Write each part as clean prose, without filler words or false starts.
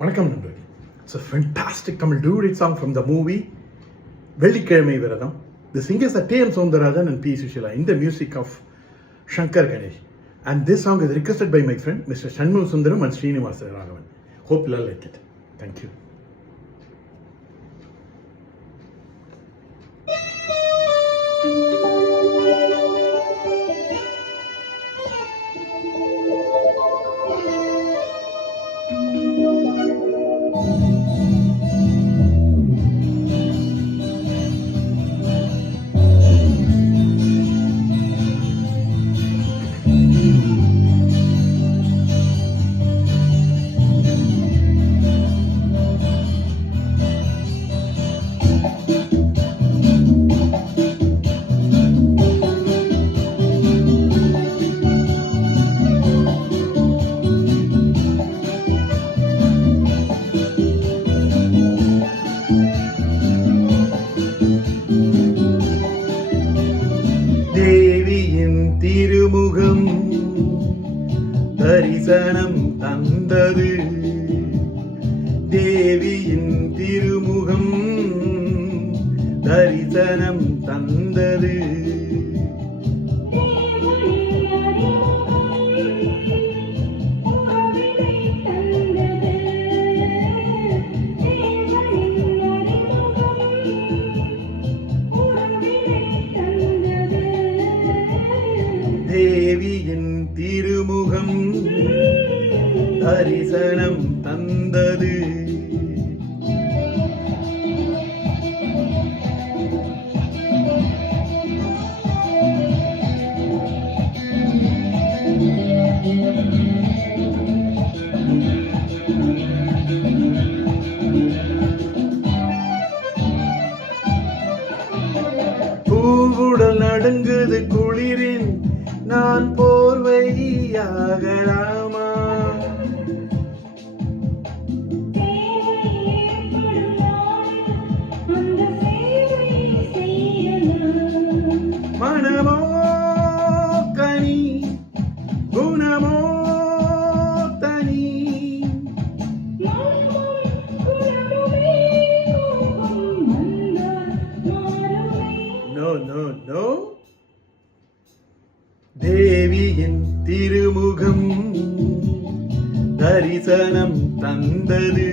வணக்கம் நண்பர்களே. It's a fantastic Tamil duet song from the movie வெள்ளிக்கிழமை விரதம். The singers are T.M. Soundarajan and P. Sushila in the music of Shankar Ganesh. And this song is requested by my friend Mr. Shanmugam Sundaram and Srinivasa Raghavan. Hope you all like it. Thank you. தேவியின் திருமுகம் தரிசனம் தந்தது. தேவியின் திருமுகம் தரிசனம் தந்தது. தேவியின் திருமுகம் தரிசனம் தந்தது. பூவுடல் நடுங்குது குளிரின் நான் போர்வையாகலாமா? மனமோ கனி குணமோ தனி. No no no. தேவியின் திருமுகம் தரிசனம் தந்தது.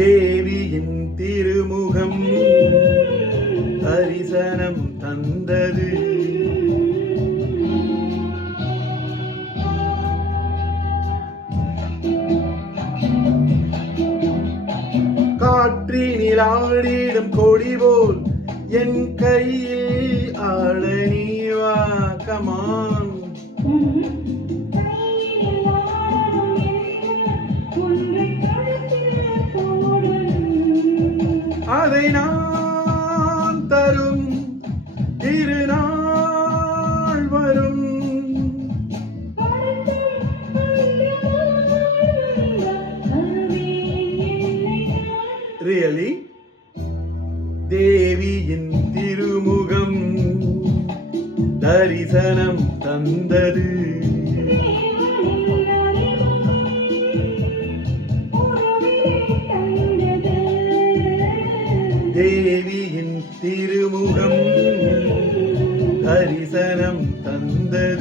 தேவியின் திருமுகம் தரிசனம் தந்தது. காற்றினில் ஆடிடும் கொடி போல் என் கையில் ஆட நீ வா. கமான். அதை நான் தரும் திருநாள் வரும். ரியலி. தேவியின் திருமுகம் தரிசனம் தந்தது. தேவியின் திருமுகம் தரிசனம் தந்தது.